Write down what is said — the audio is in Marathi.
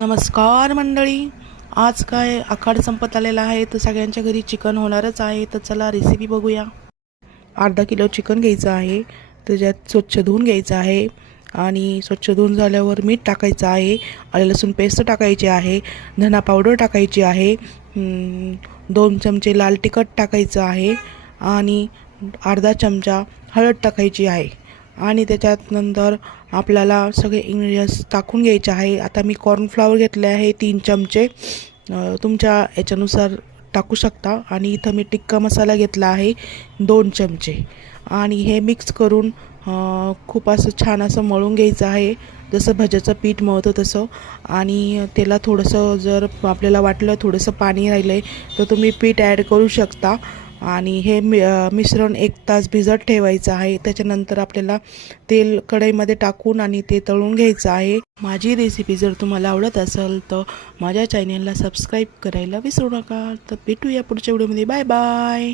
नमस्कार मंडळी. आज काय आखाड संपत आलेला आहे, तर सगळ्यांच्या घरी चिकन होणारच आहे. तर चला रेसिपी बघूया. अर्धा किलो चिकन घ्यायचं आहे, त्याच्यात स्वच्छ धुवून घ्यायचं आहे आणि स्वच्छ धुवून झाल्यावर मीठ टाकायचं आहे, आलं लसूण पेस्ट टाकायची आहे, धना पावडर टाकायची आहे, 2 चमचे लाल तिखट टाकायचं आहे आणि अर्धा चमचा हळद टाकायची आहे आणि त्याच्यात नंतर आपल्याला सगळे इंग्रेडियंट्स टाकून घ्यायचे आहे. आता मी कॉर्नफ्लॉवर घेतले आहे 3 चमचे, तुमच्या याच्यानुसार टाकू शकता. आणि इथं मी टिक्का मसाला घेतला आहे 2 चमचे आणि हे मिक्स करून खूप असं छान असं मळून घ्यायचं आहे, जसं भज्याचं पीठ मळतो तसं. आणि त्याला थोडंसं जर आपल्याला वाटलं थोडंसं पाणी राहिलं आहे तर तुम्ही पीठ ॲड करू शकता. आणि हे मिश्रण 1 तास भिजत ठेवायचं आहे. त्याच्यानंतर आपल्याला तेल कढईमध्ये टाकून आणि ते तळून घ्यायचं आहे. माझी रेसिपी जर तुम्हाला आवडत असेल तर माझ्या चॅनेलला सबस्क्राईब करायला विसरू नका. तर भेटूया पुढच्या व्हिडिओमध्ये. Bye bye.